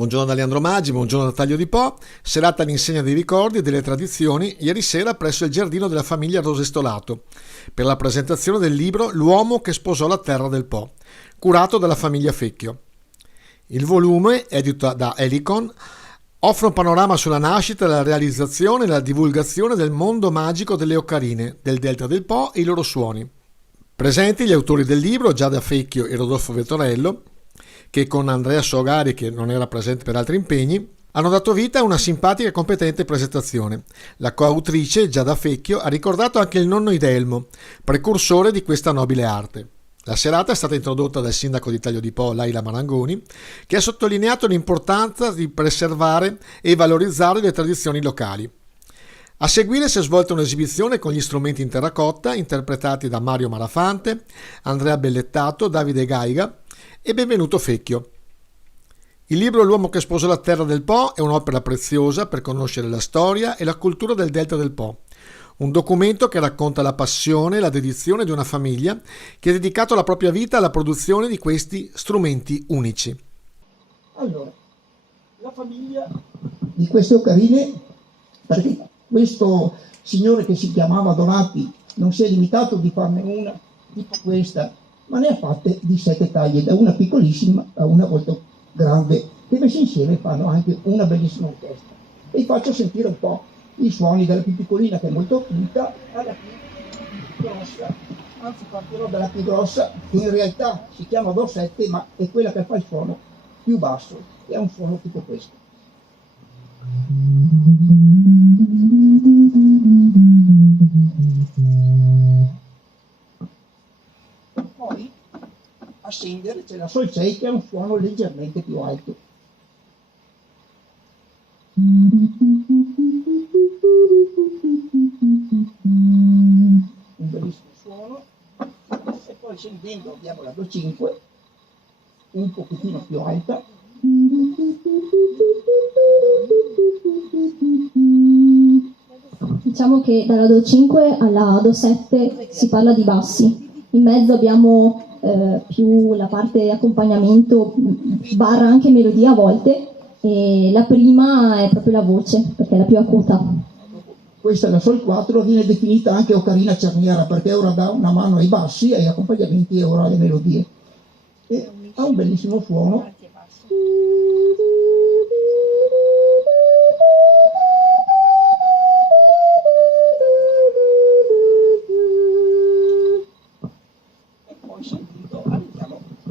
Buongiorno da Leandro Maggi, buongiorno da Taglio di Po, serata all'insegna dei ricordi e delle tradizioni ieri sera presso il giardino della famiglia Rosestolato per la presentazione del libro L'uomo che sposò la terra del Po, curato dalla famiglia Fecchio. Il volume, edito da Helicon, offre un panorama sulla nascita, la realizzazione e la divulgazione del mondo magico delle occarine, del delta del Po e i loro suoni. Presenti gli autori del libro, Giada Fecchio e Rodolfo Vettorello, che con Andrea Sogari, che non era presente per altri impegni, hanno dato vita a una simpatica e competente presentazione. La coautrice, Giada Fecchio, ha ricordato anche il nonno Idelmo, precursore di questa nobile arte. La serata è stata introdotta dal sindaco di Taglio di Po, Laila Marangoni, che ha sottolineato l'importanza di preservare e valorizzare le tradizioni locali. A seguire si è svolta un'esibizione con gli strumenti in terracotta interpretati da Mario Marafante, Andrea Bellettato, Davide Gaiga e Benvenuto Fecchio. Il libro L'uomo che sposò la terra del Po è un'opera preziosa per conoscere la storia e la cultura del delta del Po. Un documento che racconta la passione e la dedizione di una famiglia che ha dedicato la propria vita alla produzione di questi strumenti unici. Allora, la famiglia di queste occarine, perché questo signore che si chiamava Donati non si è limitato di farne una tipo questa, ma ne ha fatte di 7 taglie, da una piccolissima a una molto grande, che messi insieme fanno anche una bellissima orchestra. E vi faccio sentire un po' i suoni dalla più piccolina, che è molto acuta, alla più grossa. Anzi, partirò dalla più grossa, che in realtà si chiama Do7, ma è quella che fa il suono più basso, che è un suono tipo questo. Poi a scendere c'è la Sol 6, che è un suono leggermente più alto. Un bellissimo suono. E poi scendendo abbiamo la Do 5, un pochettino più alta. Diciamo che dalla Do 5 alla Do 7 si parla di bassi. In mezzo abbiamo più la parte accompagnamento barra anche melodia a volte, e la prima è proprio la voce perché è la più acuta. Questa è la Sol 4, viene definita anche ocarina cerniera perché ora dà una mano ai bassi, agli accompagnamenti e ora alle melodie, e ha un bellissimo suono.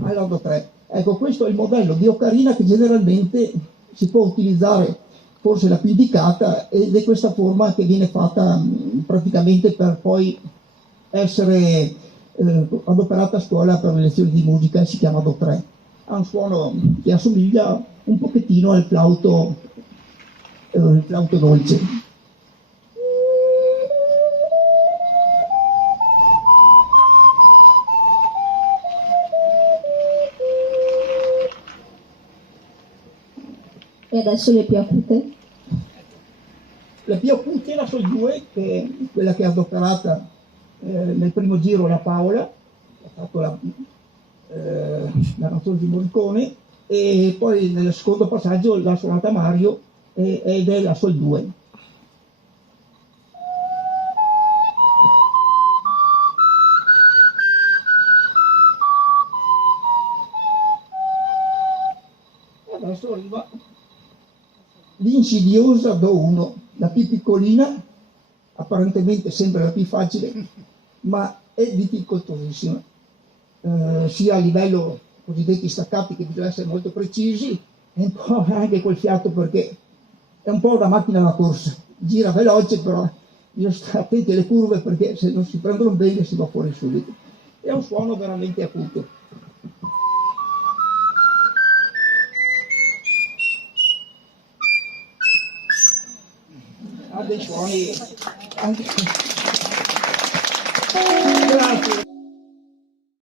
All'Odo 3. Ecco, questo è il modello di ocarina che generalmente si può utilizzare, forse la più indicata, ed è questa forma che viene fatta praticamente per poi essere adoperata a scuola per le lezioni di musica, e si chiama Do 3. Ha un suono che assomiglia un pochettino al flauto dolce. E adesso le più acute. La più acute è la Sol 2, che è quella che è adoperata nel primo giro la Paola, che ha fatto la canzone di Morricone, e poi nel secondo passaggio l'ha suonata Mario ed è la Sol 2. Adesso arriva l'insidiosa Do 1, la più piccolina, apparentemente sembra la più facile, ma è difficoltosissima, sia a livello cosiddetti staccati, che bisogna essere molto precisi, e un po' anche col fiato, perché è un po' una macchina da corsa, gira veloce, però bisogna stare attenti alle curve, perché se non si prendono bene si va fuori subito. È un suono veramente acuto. Ha dei suoni anche